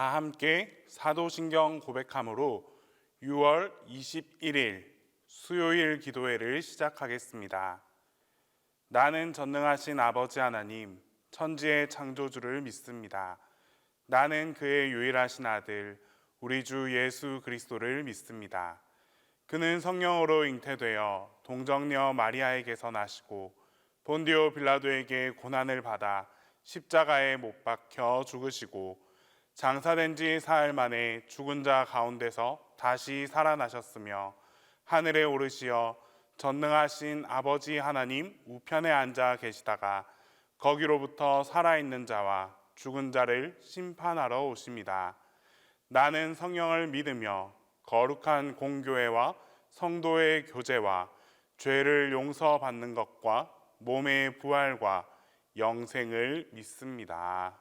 다 함께 사도신경 고백함으로 6월 21일 수요일 기도회를 시작하겠습니다. 나는 전능하신 아버지 하나님, 천지의 창조주를 믿습니다. 나는 그의 유일하신 아들, 우리 주 예수 그리스도를 믿습니다. 그는 성령으로 잉태되어 동정녀 마리아에게서 나시고 본디오 빌라도에게 고난을 받아 십자가에 못 박혀 죽으시고 장사된 지 사흘 만에 죽은 자 가운데서 다시 살아나셨으며 하늘에 오르시어 전능하신 아버지 하나님 우편에 앉아 계시다가 거기로부터 살아있는 자와 죽은 자를 심판하러 오십니다. 나는 성령을 믿으며 거룩한 공교회와 성도의 교제와 죄를 용서받는 것과 몸의 부활과 영생을 믿습니다.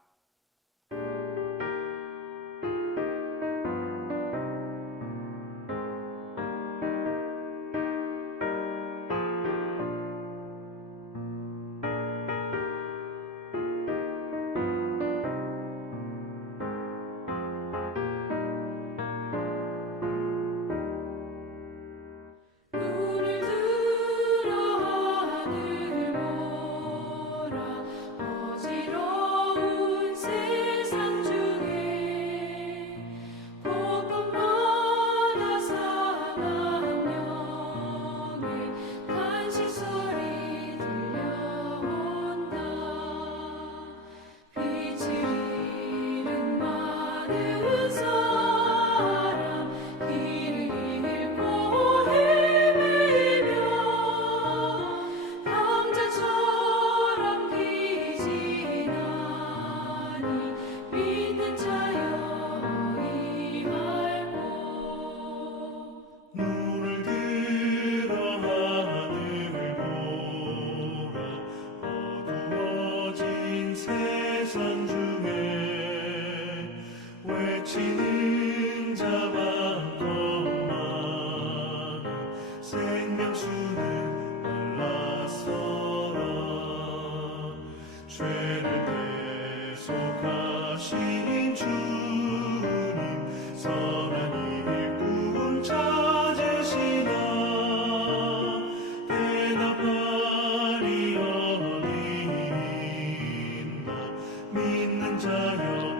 믿는 자여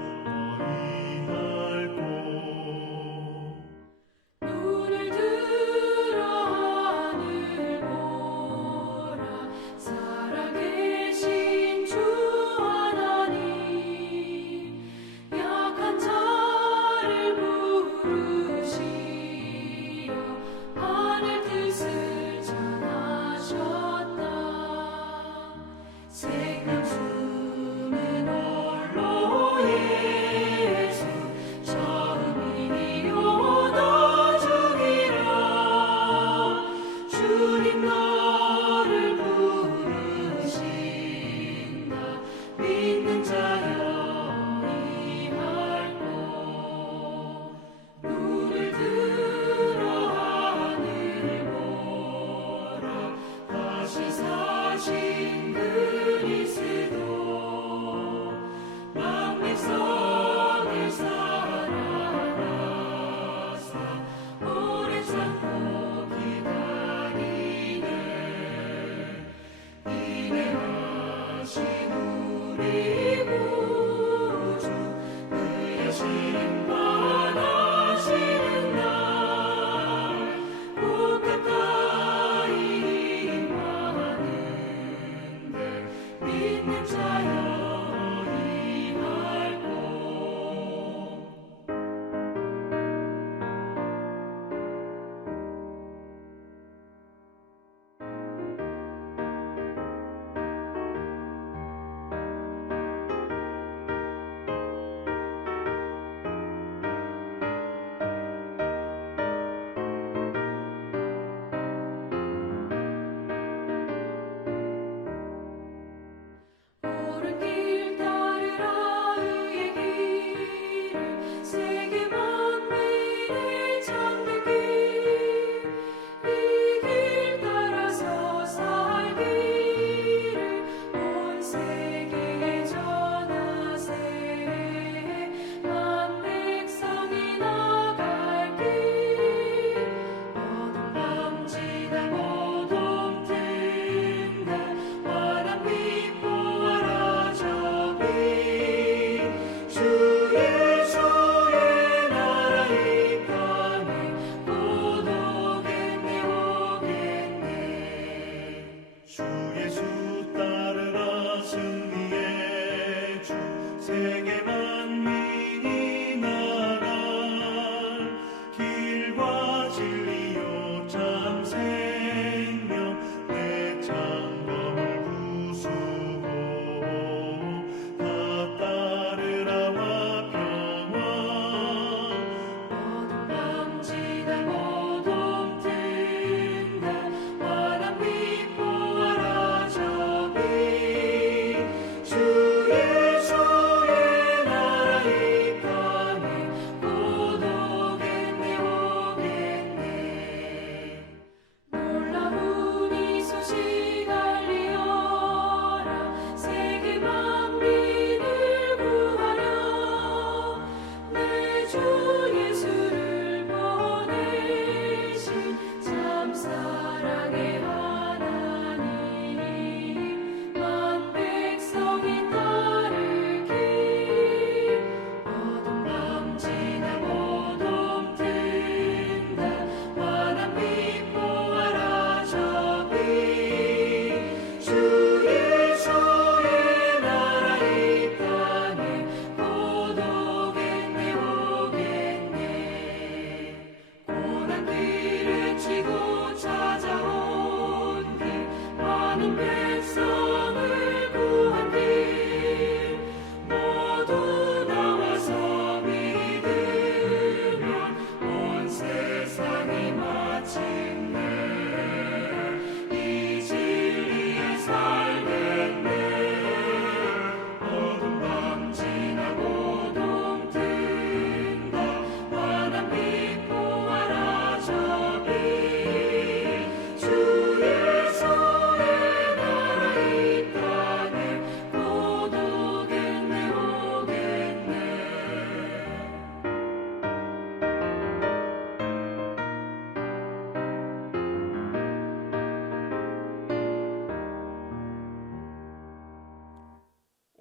어리할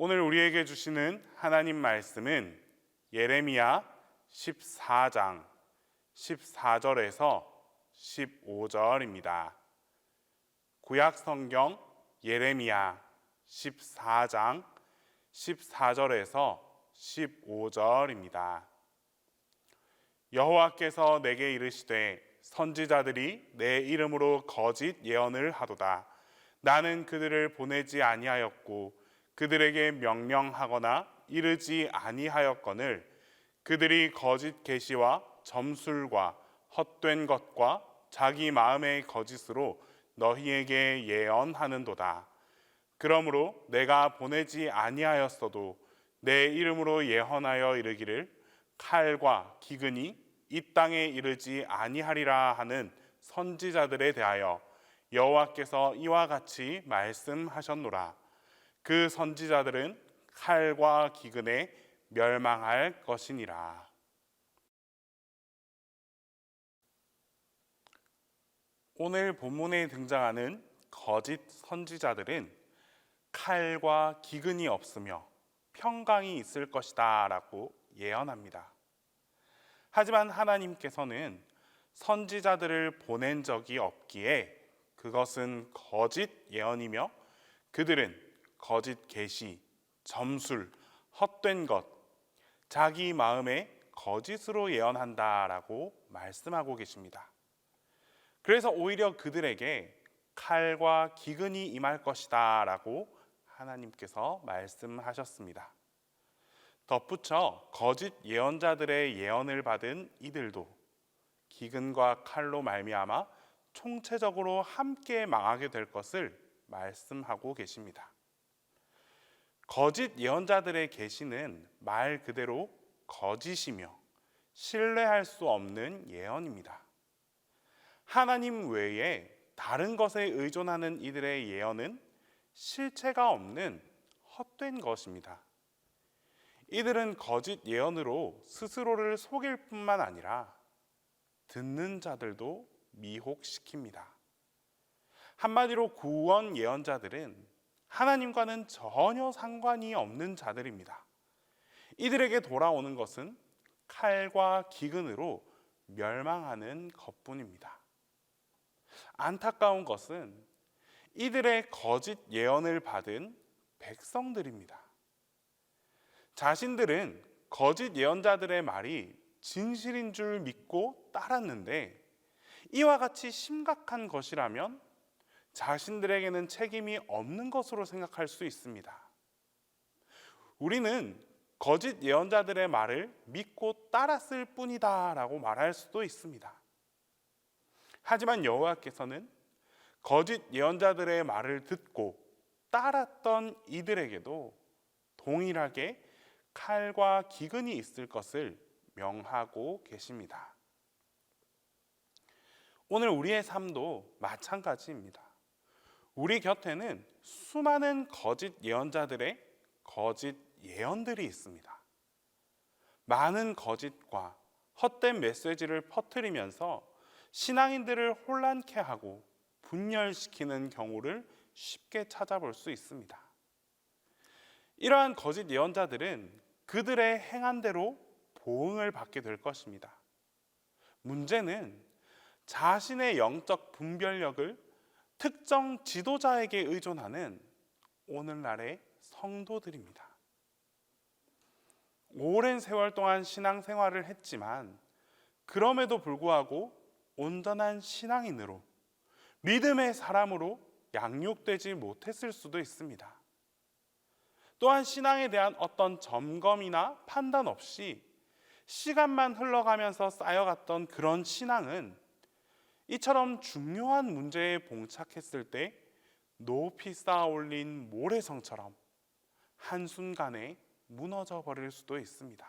오늘 우리에게 주시는 하나님 말씀은 예레미야 14장 14절에서 15절입니다. 구약 성경 예레미야 14장 14절에서 15절입니다. 여호와께서 내게 이르시되 선지자들이 내 이름으로 거짓 예언을 하도다. 나는 그들을 보내지 아니하였고 그들에게 명령하거나 이르지 아니하였거늘 그들이 거짓 계시와 점술과 헛된 것과 자기 마음의 거짓으로 너희에게 예언하는도다. 그러므로 내가 보내지 아니하였어도 내 이름으로 예언하여 이르기를 칼과 기근이 이 땅에 이르지 아니하리라 하는 선지자들에 대하여 여호와께서 이와 같이 말씀하셨노라. 그 선지자들은 칼과 기근에 멸망할 것이니라. 오늘 본문에 등장하는 거짓 선지자들은 칼과 기근이 없으며 평강이 있을 것이다 라고 예언합니다. 하지만 하나님께서는 선지자들을 보낸 적이 없기에 그것은 거짓 예언이며 그들은 거짓 계시, 점술, 헛된 것, 자기 마음의 거짓으로 예언한다라고 말씀하고 계십니다. 그래서 오히려 그들에게 칼과 기근이 임할 것이다 라고 하나님께서 말씀하셨습니다. 덧붙여 거짓 예언자들의 예언을 받은 이들도 기근과 칼로 말미암아 총체적으로 함께 망하게 될 것을 말씀하고 계십니다. 거짓 예언자들의 계시는 말 그대로 거짓이며 신뢰할 수 없는 예언입니다. 하나님 외에 다른 것에 의존하는 이들의 예언은 실체가 없는 헛된 것입니다. 이들은 거짓 예언으로 스스로를 속일 뿐만 아니라 듣는 자들도 미혹시킵니다. 한마디로 구원 예언자들은 하나님과는 전혀 상관이 없는 자들입니다. 이들에게 돌아오는 것은 칼과 기근으로 멸망하는 것뿐입니다. 안타까운 것은 이들의 거짓 예언을 받은 백성들입니다. 자신들은 거짓 예언자들의 말이 진실인 줄 믿고 따랐는데 이와 같이 심각한 것이라면 자신들에게는 책임이 없는 것으로 생각할 수 있습니다. 우리는 거짓 예언자들의 말을 믿고 따랐을 뿐이다 라고 말할 수도 있습니다. 하지만 여호와께서는 거짓 예언자들의 말을 듣고 따랐던 이들에게도 동일하게 칼과 기근이 있을 것을 명하고 계십니다. 오늘 우리의 삶도 마찬가지입니다. 우리 곁에는 수많은 거짓 예언자들의 거짓 예언들이 있습니다. 많은 거짓과 헛된 메시지를 퍼뜨리면서 신앙인들을 혼란케 하고 분열시키는 경우를 쉽게 찾아볼 수 있습니다. 이러한 거짓 예언자들은 그들의 행한 대로 보응을 받게 될 것입니다. 문제는 자신의 영적 분별력을 특정 지도자에게 의존하는 오늘날의 성도들입니다. 오랜 세월 동안 신앙생활을 했지만 그럼에도 불구하고 온전한 신앙인으로 믿음의 사람으로 양육되지 못했을 수도 있습니다. 또한 신앙에 대한 어떤 점검이나 판단 없이 시간만 흘러가면서 쌓여갔던 그런 신앙은 이처럼 중요한 문제에 봉착했을 때 높이 쌓아 올린 모래성처럼 한순간에 무너져 버릴 수도 있습니다.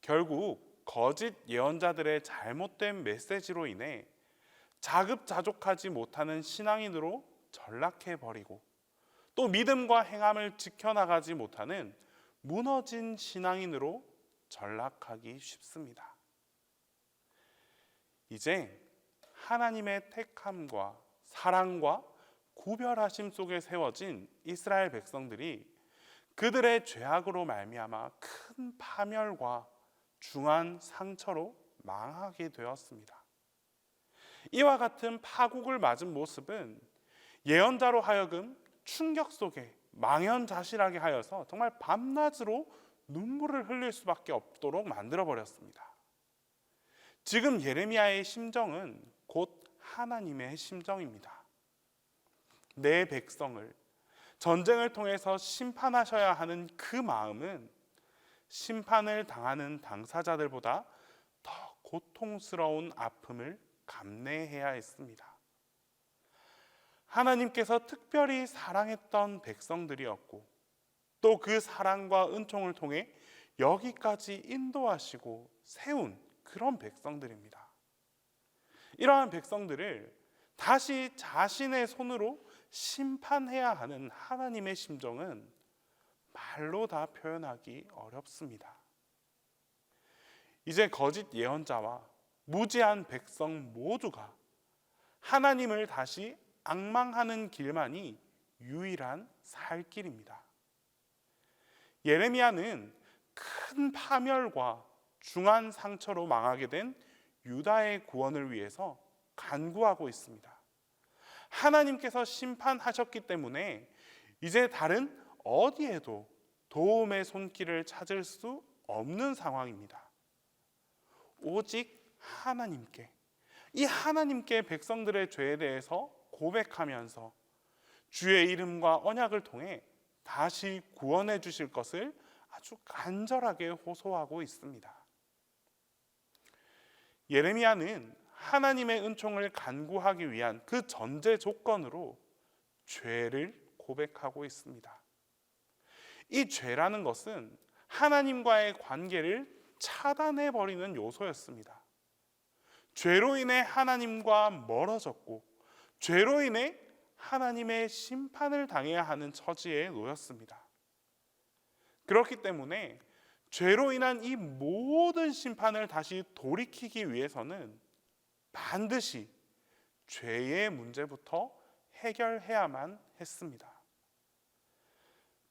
결국 거짓 예언자들의 잘못된 메시지로 인해 자급자족하지 못하는 신앙인으로 전락해 버리고 또 믿음과 행함을 지켜나가지 못하는 무너진 신앙인으로 전락하기 쉽습니다. 이제 하나님의 택함과 사랑과 구별하심 속에 세워진 이스라엘 백성들이 그들의 죄악으로 말미암아 큰 파멸과 중한 상처로 망하게 되었습니다. 이와 같은 파국을 맞은 모습은 예언자로 하여금 충격 속에 망연자실하게 하여서 정말 밤낮으로 눈물을 흘릴 수밖에 없도록 만들어 버렸습니다. 지금 예레미야의 심정은 곧 하나님의 심정입니다. 내 백성을 전쟁을 통해서 심판하셔야 하는 그 마음은 심판을 당하는 당사자들보다 더 고통스러운 아픔을 감내해야 했습니다. 하나님께서 특별히 사랑했던 백성들이었고 또 그 사랑과 은총을 통해 여기까지 인도하시고 세운 그런 백성들입니다. 이러한 백성들을 다시 자신의 손으로 심판해야 하는 하나님의 심정은 말로 다 표현하기 어렵습니다. 이제 거짓 예언자와 무지한 백성 모두가 하나님을 다시 앙망하는 길만이 유일한 살 길입니다. 예레미야는 큰 파멸과 중한 상처로 망하게 된 유다의 구원을 위해서 간구하고 있습니다. 하나님께서 심판하셨기 때문에 이제 다른 어디에도 도움의 손길을 찾을 수 없는 상황입니다. 오직 하나님께, 이 하나님께 백성들의 죄에 대해서 고백하면서 주의 이름과 언약을 통해 다시 구원해 주실 것을 아주 간절하게 호소하고 있습니다. 예레미야는 하나님의 은총을 간구하기 위한 그 전제 조건으로 죄를 고백하고 있습니다. 이 죄라는 것은 하나님과의 관계를 차단해 버리는 요소였습니다. 죄로 인해 하나님과 멀어졌고 죄로 인해 하나님의 심판을 당해야 하는 처지에 놓였습니다. 그렇기 때문에 죄로 인한 이 모든 심판을 다시 돌이키기 위해서는 반드시 죄의 문제부터 해결해야만 했습니다.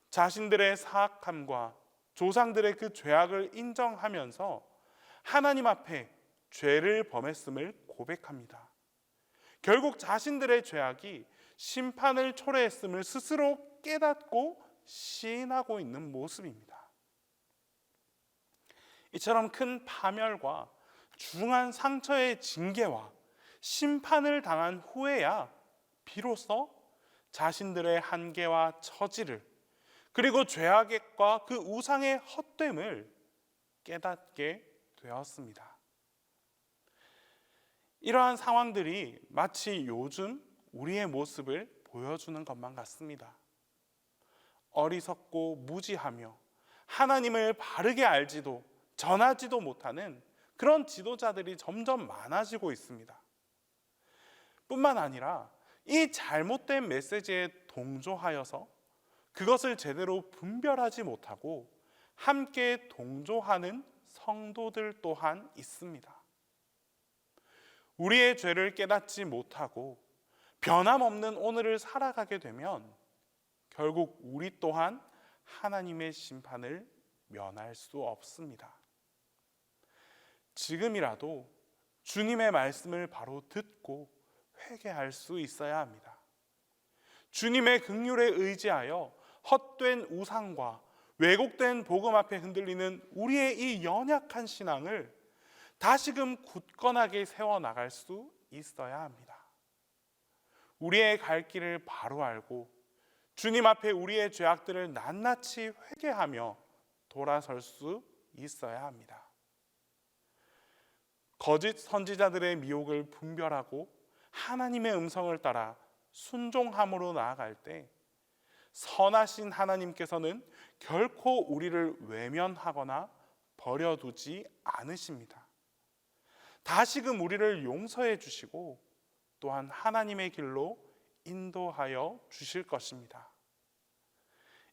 자신들의 사악함과 조상들의 그 죄악을 인정하면서 하나님 앞에 죄를 범했음을 고백합니다. 결국 자신들의 죄악이 심판을 초래했음을 스스로 깨닫고 시인하고 있는 모습입니다. 이처럼 큰 파멸과 중한 상처의 징계와 심판을 당한 후에야 비로소 자신들의 한계와 처지를 그리고 죄악과 그 우상의 헛됨을 깨닫게 되었습니다. 이러한 상황들이 마치 요즘 우리의 모습을 보여주는 것만 같습니다. 어리석고 무지하며 하나님을 바르게 알지도 전하지도 못하는 그런 지도자들이 점점 많아지고 있습니다. 뿐만 아니라 이 잘못된 메시지에 동조하여서 그것을 제대로 분별하지 못하고 함께 동조하는 성도들 또한 있습니다. 우리의 죄를 깨닫지 못하고 변함없는 오늘을 살아가게 되면 결국 우리 또한 하나님의 심판을 면할 수 없습니다. 지금이라도 주님의 말씀을 바로 듣고 회개할 수 있어야 합니다. 주님의 긍휼에 의지하여 헛된 우상과 왜곡된 복음 앞에 흔들리는 우리의 이 연약한 신앙을 다시금 굳건하게 세워나갈 수 있어야 합니다. 우리의 갈 길을 바로 알고 주님 앞에 우리의 죄악들을 낱낱이 회개하며 돌아설 수 있어야 합니다. 거짓 선지자들의 미혹을 분별하고 하나님의 음성을 따라 순종함으로 나아갈 때 선하신 하나님께서는 결코 우리를 외면하거나 버려두지 않으십니다. 다시금 우리를 용서해 주시고 또한 하나님의 길로 인도하여 주실 것입니다.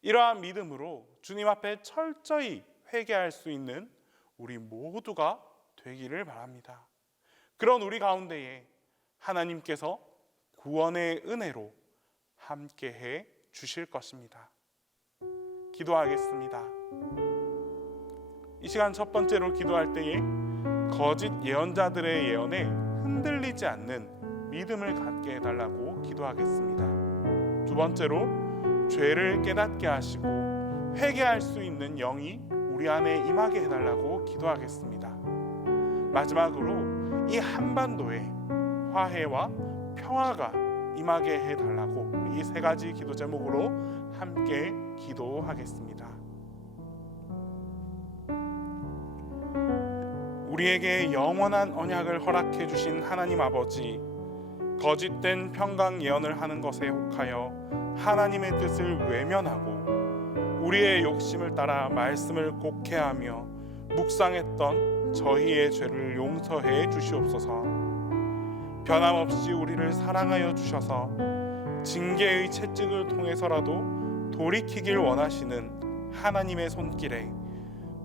이러한 믿음으로 주님 앞에 철저히 회개할 수 있는 우리 모두가 되기를 바랍니다. 그런 우리 가운데에 하나님께서 구원의 은혜로 함께해 주실 것입니다. 기도하겠습니다. 이 시간 첫 번째로 기도할 때에 거짓 예언자들의 예언에 흔들리지 않는 믿음을 갖게 해달라고 기도하겠습니다. 두 번째로 죄를 깨닫게 하시고 회개할 수 있는 영이 우리 안에 임하게 해달라고 기도하겠습니다. 마지막으로 이 한반도에 화해와 평화가 임하게 해달라고 이 세 가지 기도 제목으로 함께 기도하겠습니다. 우리에게 영원한 언약을 허락해 주신 하나님 아버지, 거짓된 평강 예언을 하는 것에 혹하여 하나님의 뜻을 외면하고 우리의 욕심을 따라 말씀을 곡해하며 묵상했던 저희의 죄를 용서해 주시옵소서. 변함없이 우리를 사랑하여 주셔서 징계의 채찍을 통해서라도 돌이키길 원하시는 하나님의 손길에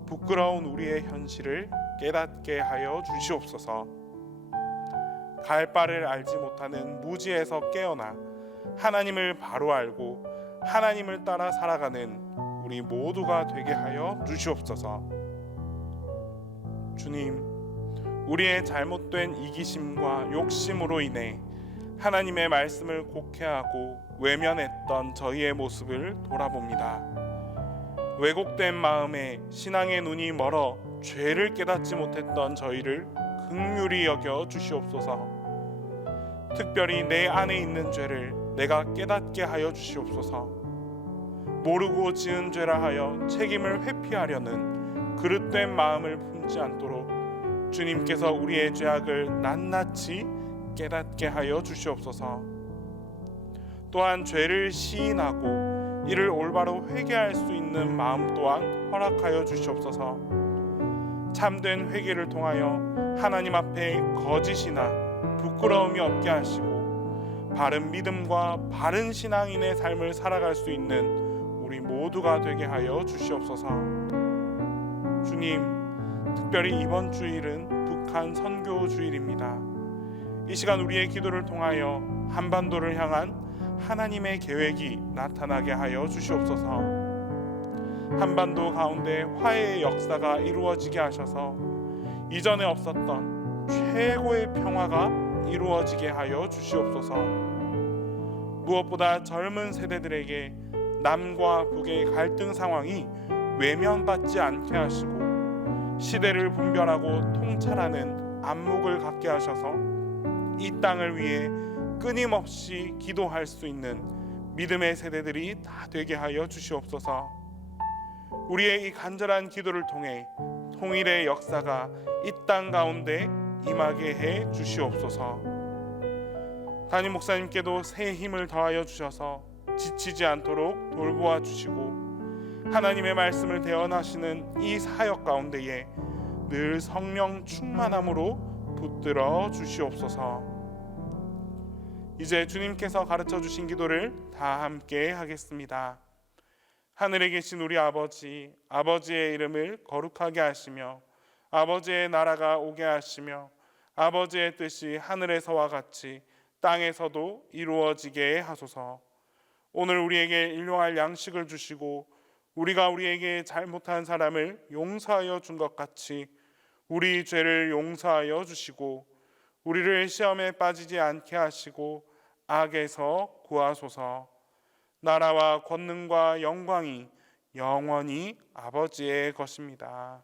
부끄러운 우리의 현실을 깨닫게 하여 주시옵소서. 갈 바를 알지 못하는 무지에서 깨어나 하나님을 바로 알고 하나님을 따라 살아가는 우리 모두가 되게 하여 주시옵소서. 주님, 우리의 잘못된 이기심과 욕심으로 인해 하나님의 말씀을 곡해하고 외면했던 저희의 모습을 돌아봅니다. 왜곡된 마음에 신앙의 눈이 멀어 죄를 깨닫지 못했던 저희를 긍휼히 여겨 주시옵소서. 특별히 내 안에 있는 죄를 내가 깨닫게 하여 주시옵소서. 모르고 지은 죄라 하여 책임을 회피하려는 그릇된 마음을 품지 않도록 주님께서 우리의 죄악을 낱낱이 깨닫게 하여 주시옵소서. 또한 죄를 시인하고 이를 올바로 회개할 수 있는 마음 또한 허락하여 주시옵소서. 참된 회개를 통하여 하나님 앞에 거짓이나 부끄러움이 없게 하시고 바른 믿음과 바른 신앙인의 삶을 살아갈 수 있는 우리 모두가 되게 하여 주시옵소서. 주님, 특별히 이번 주일은 북한 선교 주일입니다. 이 시간 우리의 기도를 통하여 한반도를 향한 하나님의 계획이 나타나게 하여 주시옵소서. 한반도 가운데 화해의 역사가 이루어지게 하셔서 이전에 없었던 최고의 평화가 이루어지게 하여 주시옵소서. 무엇보다 젊은 세대들에게 남과 북의 갈등 상황이 외면받지 않게 하시고 시대를 분별하고 통찰하는 안목을 갖게 하셔서 이 땅을 위해 끊임없이 기도할 수 있는 믿음의 세대들이 다 되게 하여 주시옵소서. 우리의 이 간절한 기도를 통해 통일의 역사가 이 땅 가운데 임하게 해 주시옵소서. 담임 목사님께도 새 힘을 더하여 주셔서 지치지 않도록 돌보아 주시고 하나님의 말씀을 대언하시는 이 사역 가운데에 늘 성령 충만함으로 붙들어 주시옵소서. 이제 주님께서 가르쳐 주신 기도를 다 함께 하겠습니다. 하늘에 계신 우리 아버지, 아버지의 이름을 거룩하게 하시며 아버지의 나라가 오게 하시며 아버지의 뜻이 하늘에서와 같이 땅에서도 이루어지게 하소서. 오늘 우리에게 일용할 양식을 주시고 우리가 우리에게 잘못한 사람을 용서하여 준 것 같이 우리 죄를 용서하여 주시고 우리를 시험에 빠지지 않게 하시고 악에서 구하소서. 나라와 권능과 영광이 영원히 아버지의 것입니다.